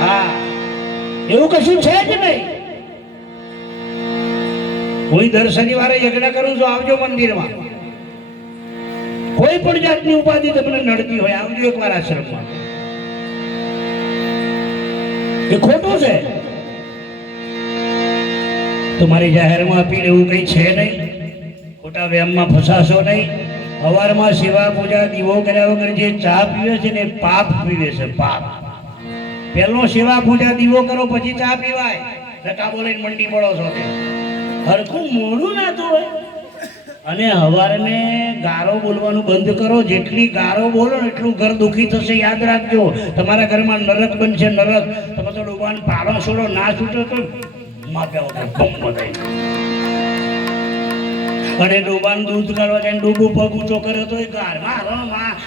હા. એવું કશું છે જ નહીં. કોઈ દર શનિવારે યજ્ઞ કરું છું, આવજો મંદિરમાં. કોઈ પણ જાતની ઉપાધિ તમને નડતી હોય, આવજો એકવાર આશ્રમમાં. એ ખોટું છે. તમારી જાહેરમાં અપીલ એવું કઈ છે નહીં. ખોટા વ્યાયામમાં ફસાશો નહીં. અવારમાં સેવા પૂજા દીવો કર્યા વગર જે ચા પીવે છે ને પાપ પીવે છે, પાપ. પહેલો સેવા પૂજા દીવો કરો, પછી ચા પીવાય. ધક્કા બોલીને મંડી પડો છો તે હરખું મોડું ના તો અને હવારને ગારો બોલવાનું બંધ કરો. જેટલી ગારો બોલો ને એટલું ઘર દુખી થશે, યાદ રાખજો. તમારા ઘરમાં નરક બનશે, નરક. તમે તો ડૂબાન પાડો, છોડો, ના છૂટો તો માપ્યા વગર બમ બધાય અને ડોબાન દૂધ કાઢવા જાય ડૂબું પગ ઊંચો કર્યો તો એ ગાર. મારો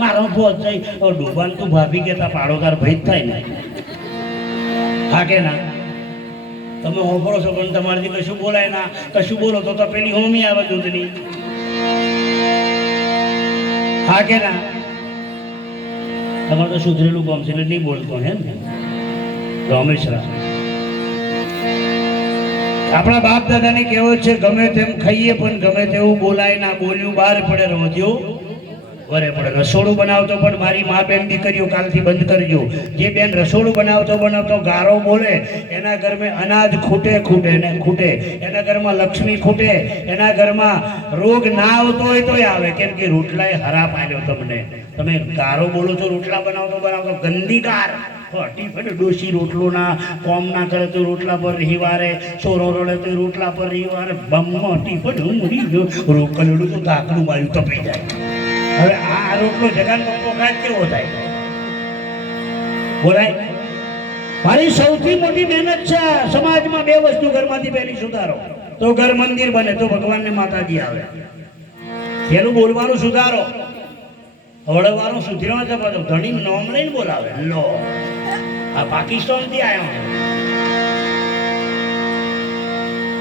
મારો ફોજ જાય ડોબાન તું ભાભી કેતા પાડોગાર ભય જ થાય ને. હા કે ના તમે હોભળો છો પણ તમારાથી કશું બોલાય ના? કશું બોલો તો તો પેલી હોમી આવે દૂધની. હાકે ના તમારે તો સુધરેલું કામ છે એટલે નહીં બોલતો હે ને? રમેશરા આપણા બાપ દાદાની કહેવત છે, ગમે તેમ ખાઈએ પણ ગમે તેવું બોલાય ના. બોલ્યું બહાર પડે રોજ્યો વરે પણ રસોડું બનાવતો પણ મારી મા બેન દીકરીઓ કાલથી બંધ કરજો જે બેન રસોડું બનાવતો બનાવતો ગારો બોલે, એના ઘરમાં અનાજ ખૂટે ખૂટે ને ખૂટે. એના ઘરમાં લક્ષ્મી ખૂટે, એના ઘરમાં રોગ ના આવતો હોય તોય આવે. કેમ કે રોટલાએ હરા પાડ્યો તમને. તમે ગારો બોલો છો, રોટલા બનાવતો બનાવતો ગંદી ગાર ફટી ડોસી રોટલો ના, કોમ ના કરે તો રોટલા પર રહીવારે સોરો રડે તો રોટલા પર રહીવારે બમમાં ટીફટ હું મરી ગયો રોકલું તો ધાકડું માર્યું તપી જાય હવે આ રોટલો જગાન પપ્પો કેવો થાય? બોલાય. મારી સૌથી મોટી મહેનત છે સમાજમાં બે વસ્તુ ઘરમાંથી પહેલી સુધારો. તો ઘર મંદિર બને, તો ભગવાન ને માતાજી આવે. પેલું બોલવાનું સુધારો. હળવાનું સુધીરવા ઘણી નોમ લઈને બોલાવે. લો. આ પાકિસ્તાનથી આવ્યો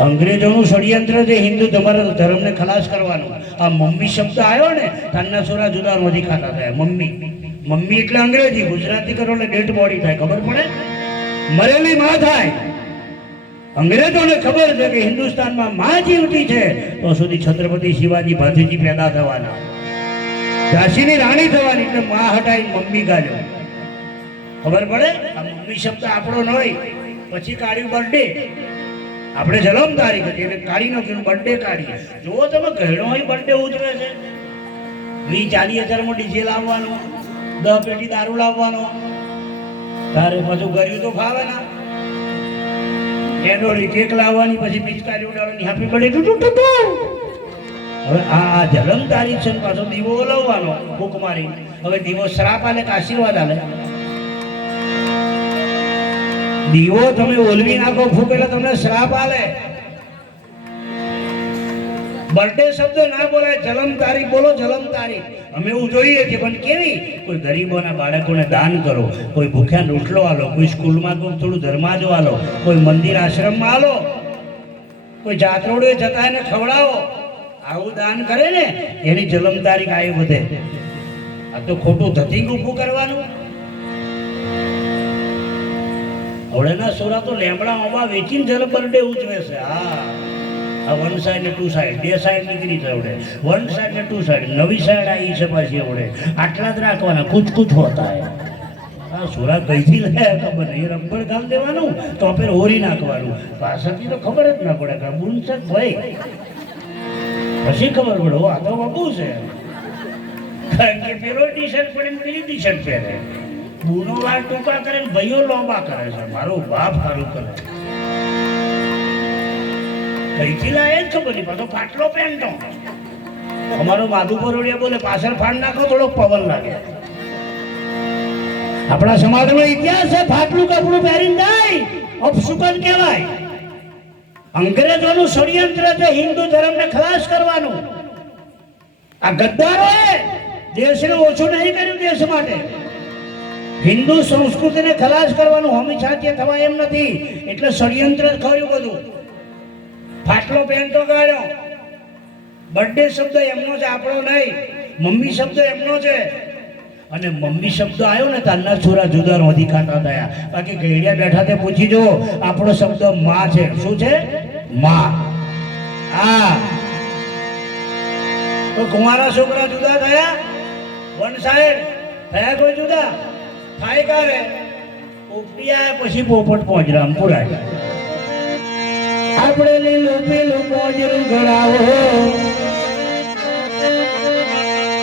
અંગ્રેજોનું ષડયંત્ર છે, હિન્દુ તમારા ધર્મને ખલાસ કરવાનું. આ મમ્મી શબ્દ આવ્યો ને તાના સોરા જુદા નથી ખાતા થાય. મમ્મી મમ્મી એટલે અંગ્રેજી, ગુજરાતી કરો એટલે ડેડ બોડી થાય. ખબર પડે? મરેલી માં થાય. અંગ્રેજોને ખબર છે કે હિન્દુસ્તાનમાં માં જીવતી છે, તો સુધી છત્રપતિ શિવાજી ભાથીજી પેદા થવાના. ઝાંસીની રાણી થવાની, એટલે માં હટાઈ મમ્મી ગાજો ખબર પડે? આ મમ્મી શબ્દ આપણો ન હોય પછી કાઢ્યું બર્થડે આપણે જન્મ તારીખ હતી એટલે કાઢી નાખ્યું બર્થડે કાઢીએ. જો તમે, ઘરનો હોય બર્થડે ઉજવે છે. વી ચાલીસ હજારમાં ડીજે લાવવાનો દસ પેટી દારૂ લાવવાનો. તારે પાછું ગર્યું તો ફાવે ના એનો કેક લાવવાની, પછી પિચકારી ઉડાડવાની. હેપી બર્થડે ટુ હવે આ આ જન્મ તારીખ છે પાછો દીવો ઓલવવાનો ભૂખ મારી હવે દીવો શ્રાપ આલે કે આશીર્વાદ આલે? દીવો તમે ઓલવી નાખો ફૂક એટલે તમને શ્રાપ આલે. બર્થડે શબ્દ ના બોલાય જલમ તારીખ બોલો જલમ તારીખ. અમે એવું જોઈએ કે પણ કેવી? કોઈ ગરીબોના બાળકોને દાન કરો, કોઈ ભૂખ્યા રોટલો આલો, કોઈ સ્કૂલમાં કોઈ થોડું ધર્માજો આલો, કોઈ મંદિર આશ્રમમાં આલો, કોઈ જાત્રોડે જતા એને ખવડાવો. આવું દાન કરે ને, એની જલમ તારીખ આવી વધે. આ તો ખોટું ધતિંગ ઊભું કરવાનું. હવડેના સોરા તો લેમડા ઓબા વેચીને જન્મ બર્થડે ઉજવે છે. હા. આ વન સાઈડ ને ટુ સાઈડ બે સાઈડ નીકળી જાય આવડે વન સાઈડ ને ટુ સાઈડ નવી સાઈડ આવી છે પાછી આવડે આટલા જ રાખવાના કુછ કુછ હોતા હે આ સુરા કઈથી લે ખબર નહીં રબર ગામ દેવાનું, તો ફેર હોરી નાખવાનું. પાછળથી તો ખબર જ ના પડે કે બુનસક ભાઈ. પછી ખબર પડે આ તો બાબુ છે. કારણ કે પેલો ટી શર્ટ પડે પેલી ટી શર્ટ પહેરે. બુનો વાળ ટૂંકા કરે ને ભાઈઓ લોબા કરે છે. મારો બાપ સારું કરે કઈથી લાય જ ખબર નહીં, પાછો ફાટલો પેન્ટો. અમારો માધુ પરોડિયા બોલે, પાછળ ફાડ નાખો થોડો પવન લાગે. આપણા સમાજનો ઇતિહાસ છે, ફાટલું કપડું પહેરીને જાય, અપશુકન કહેવાય. અંગ્રેજોનું ષડયંત્ર છે, હિન્દુ ધર્મને ખલાસ કરવાનું. આ ગદ્દારોએ દેશને ઓછું નહીં કર્યું દેશ માટે. હિન્દુ સંસ્કૃતિને ખલાસ કરવાનું હંમેશા થવાય એમ નથી. એટલે ષડયંત્ર જ ખર્યું બધું. ફાટલો પેન્ટો કાઢ્યો બર્થડે શબ્દ એમનો છે, આપણો નહીં. મમ્મી શબ્દ એમનો છે. અને મમ્મી શબ્દ આવ્યો ને, તારના છોરા જુદા નોંધી ખાતા થયા. બાકી ઘેડિયા બેઠા તે પૂછી જો આપણો શબ્દમાં છે. શું છે? માં. હા. તો કુંવારા છોકરા જુદા થયા? વન સાઈડ થયા કોઈ જુદા? થાય કારે. ઉપટી પછી પોપટ પોજરામ પુરાય. આપણે લીલું પેલું પોજરું ગણાવો.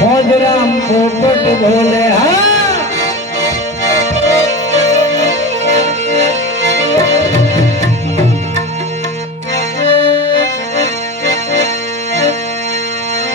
પોજરામ પોપટ બોલે, હા.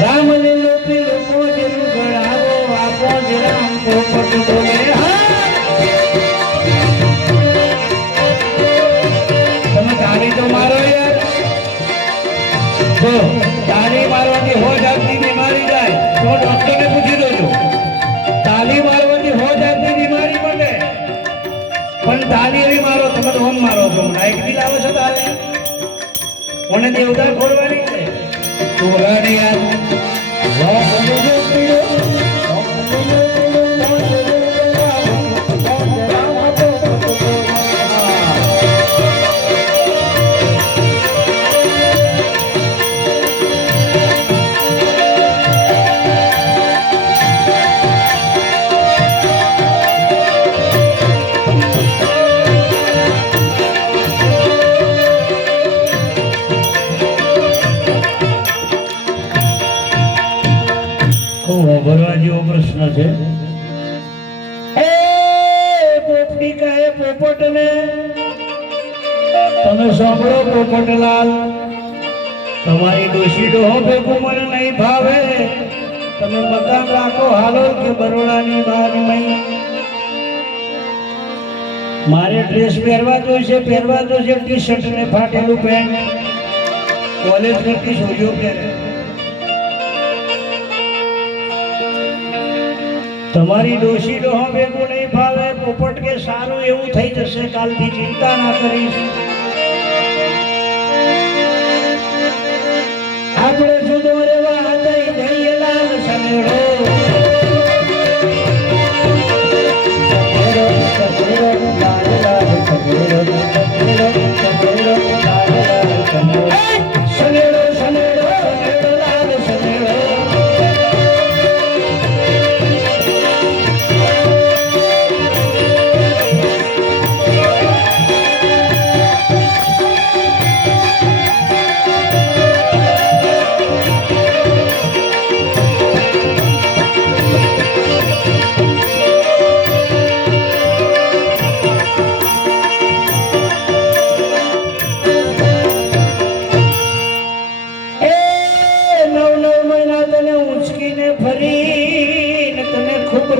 રામ લીલું પેલું પોજરું ગણાવો, આ પોજરામ પોપટ બોલે. મને દેવતા ખોરવાની છે. તું વગાડે યાર ખૂબ અભરવા જેવો પ્રશ્ન છે. તમે સાંભળો પોપટલાલ, તમારી ડોશી ડોહો ભેગું મને નહીં ભાવે. તમે મકાન રાખો, હાલો કે બરોડાની બહાર નહીં મારે ડ્રેસ પહેરવા જોઈશે પહેરવા જોઈશે ટી શર્ટ ને ફાટેલું પેન્ટ. કોલેજ કરતી છોરીઓ પહેરે. તમારી ડોશી ડોહા ભેગું નહીં ફાવે પોપટ કે સારું એવું થઈ જશે, કાલથી ચિંતા ના કરીશ.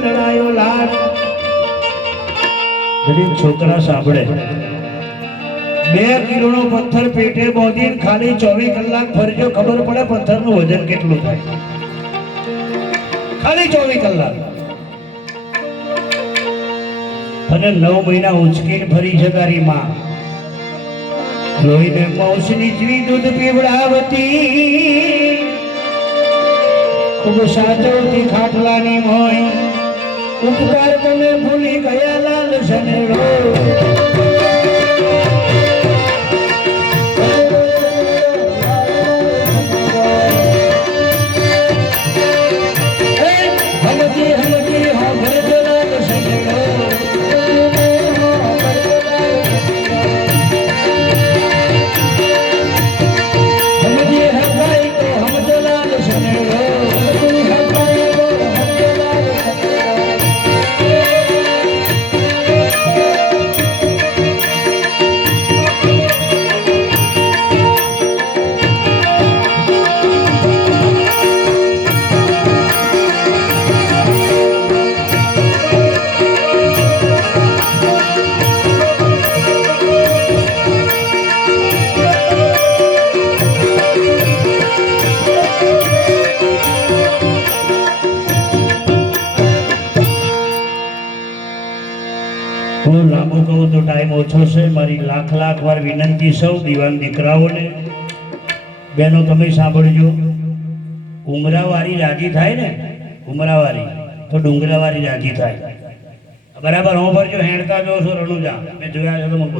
લડાયો લાડ. દરેક છોકરા સાંભળે. બે કિલોનો પથ્થર પેટે બોધીને ખાલી ચોવીસ કલાક ફરજો ખબર પડે પથ્થરનું વજન કેટલું થાય. ખાલી ચોવીસ કલાક. અને નવ મહિના ઉંચકીને ફરી તારી માં. લોહીને મૌસની જીવી દૂધ પીવડાવતી. ખૂબ સાચવતી ખાટલાની મોય. ઉપકાર તમે ભૂલી ગયા લાલ સનેડો હું લાંબુ કહું તો ટાઈમ ઓછો છે. મારી લાખ લાખ વાર વિનંતી સૌ દિવાંગ દીકરાઓને. બહેનો તમે સાંભળજો. ઉમરાવાળી રાજી થાય ને? ઉમરાવાળી. તો ડુંગરાવાળી રાજી થાય. બરાબર, હું ભરજો હેણતા જો છો, રણુજા. મેં જોયા છે તો મને